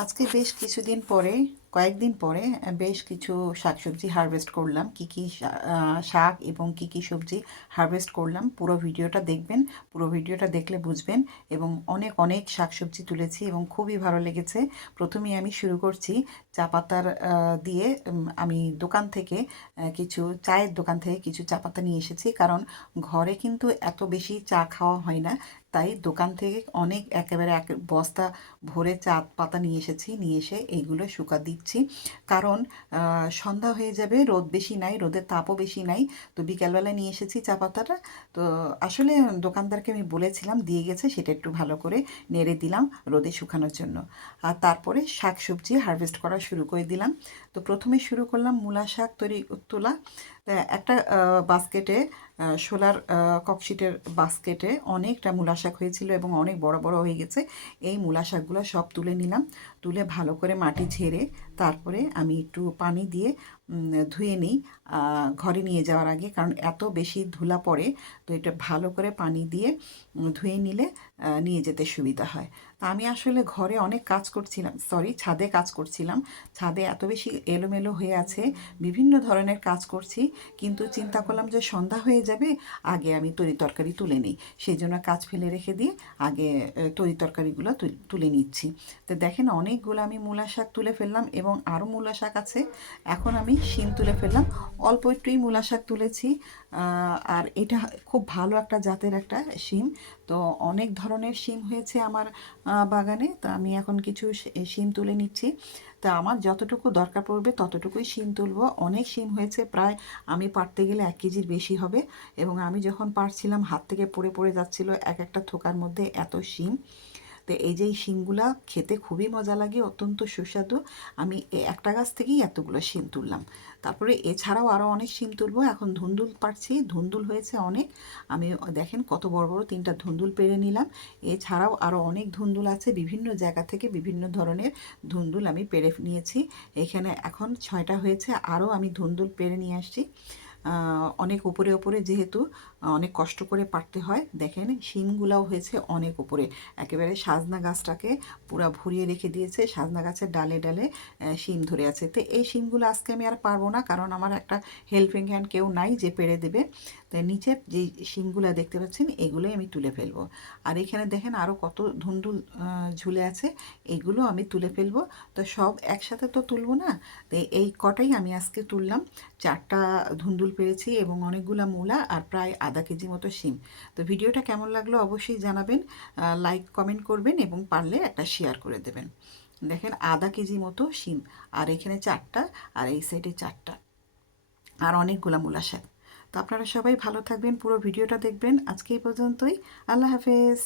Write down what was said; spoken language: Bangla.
আজকে বেশ কিছুদিন পরে কয়েকদিন পরে বেশ কিছু শাকসবজি হারভেস্ট করলাম। কি কি শাক এবং কি কি সবজি হারভেস্ট করলাম। পুরো ভিডিওটা দেখবেন, পুরো ভিডিওটা দেখলে বুঝবেন এবং অনেক অনেক শাকসবজি তুলেছি এবং খুবই ভালো লেগেছে। প্রথমেই আমি শুরু করছি চা পাতার দিয়ে আমি দোকান থেকে কিছু চায়ের দোকান থেকে কিছু চা পাতা নিয়ে এসেছি। কারণ ঘরে কিন্তু এত বেশি চা খাওয়া হয় না, তাই দোকান থেকে অনেক, একেবারে এক বস্তা ভরে চা পাতা নিয়ে এসেছি। নিয়ে এসে এইগুলো শুকা দিচ্ছি। কারণ সন্ধ্যা হয়ে যাবে, রোদ বেশি নাই, রোদের তাপও বেশি নাই। তো বিকালবেলা নিয়ে এসেছি চা পাতাটা। তো আসলে দোকানদারকে আমি বলেছিলাম, দিয়ে গেছে, সেটা একটু ভালো করে নেড়ে দিলাম রোদে শুকানোর জন্য। আর তারপরে শাক সবজি হারভেস্ট করা শুরু করে দিলাম। তো প্রথমে শুরু করলাম মূলা শাক তৈরি, তোলা। একটা বাস্কেটে সোলার ককশিটের বাস্কেটে অনেকটা মূলা শাক হয়েছিল এবং অনেক বড় বড় হয়ে গেছে। এই মূলা শাকগুলো সব তুলে নিলাম। তুলে ভালো করে মাটি ঝেড়ে তারপরে আমি একটু পানি দিয়ে ধুয়ে নিই ঘরে নিয়ে যাওয়ার আগে, কারণ এত বেশি ধুলা পড়ে, তো এটা ভালো করে পানি দিয়ে ধুয়ে নিলে নিয়ে যেতে সুবিধা হয়। তা আমি আসলে ঘরে অনেক কাজ করছিলাম সরি ছাদে কাজ করছিলাম। ছাদে এত বেশি এলোমেলো হয়ে আছে, বিভিন্ন ধরনের কাজ করছি, কিন্তু চিন্তা করলাম যে সন্ধ্যা হয়ে যাবে, আগে আমি তরি তরকারি তুলে নিই। সেই জন্য কাজ ফেলে রেখে দিয়ে, আগে তরি তরকারিগুলো তুলে নিচ্ছি। তো দেখেন, অনেকগুলো আমি মূলা শাক তুলে ফেললাম এবং আরও মূলা শাক আছে। এখন আমি শিম তুলে ফেললাম। অল্প একটুই মূলা শাক তুলেছি আর এটা খুব ভালো একটা জাতের একটা শিম। তো অনেক ধরনের শিম হয়েছে আমার বাগানে। তো আমি এখন কিছু শিম তুলে নিচ্ছি। তা আমার যতটুকু দরকার পড়বে ততটুকুই শিম তুলবো। অনেক শিম হয়েছে, প্রায় আমি পারতে গেলে এক কেজির বেশি হবে। এবং আমি যখন পারছিলাম হাত থেকে পড়ে পড়ে যাচ্ছিল এক একটা থোকার মধ্যে এত শিম। তো এই যে এই শিমগুলা খেতে খুবই মজা লাগে, অত্যন্ত সুস্বাদু। আমি একটা গাছ থেকেই এতগুলো শিম তুললাম। তারপরে এছাড়াও আরও অনেক শিম তুলবো। এখন ধুন্দুল পারছি ধুন্দুল হয়েছে অনেক। আমি দেখেন কত বড় বড় তিনটা ধুন্দুল পেরে নিলাম। এছাড়াও আরও অনেক ধুন্দুল আছে, বিভিন্ন জায়গা থেকে বিভিন্ন ধরনের ধুন্দুল আমি পেরে নিয়েছি। এখানে এখন ছয়টা হয়েছে আরও আমি ধুন্দুল পেরে নিয়ে আসছি। অনেক উপরে উপরে যেহেতু অনেক কষ্ট করে পারতে হয়। দেখেন, শিমগুলাও হয়েছে অনেক উপরে। একেবারে সাজনা গাছটাকে পুরা ভরিয়ে রেখে দিয়েছে। সাজনা গাছের ডালে ডালে শিম ধরে আছে। তো এই শিমগুলো আজকে আমি আর পারব না, কারণ আমার একটা হেল্পিং হ্যান্ড কেউ নাই যে পেরে দেবে। তো নিচে যে শিমগুলো দেখতে পাচ্ছেন, এগুলোই আমি তুলে ফেলব। আর এখানে দেখেন আরও কত ধুন্দুল ঝুলে আছে। এগুলো আমি তুলে ফেলব। তো সব একসাথে তো তুলবো না? তো এই কটাই আমি আজকে তুললাম। চারটা ধুন্দুল পেরেছি এবং অনেকগুলো মূলা আর প্রায় আধা কেজি মতো শিম। তো ভিডিওটা কেমন লাগল অবশ্যই জানাবেন লাইক কমেন্ট করবেন এবং পারলে একটা শেয়ার করে দেবেন। দেখেন আধা কেজি মতো শিম, আর এখানে চারটা, আর এই সাইডে চারটা, আর অনেকগুলো মূলা শাক। তো আপনারা সবাই ভালো থাকবেন, পুরো ভিডিওটা দেখবেন। আজকে এই পর্যন্তই, আল্লাহ হাফেজ।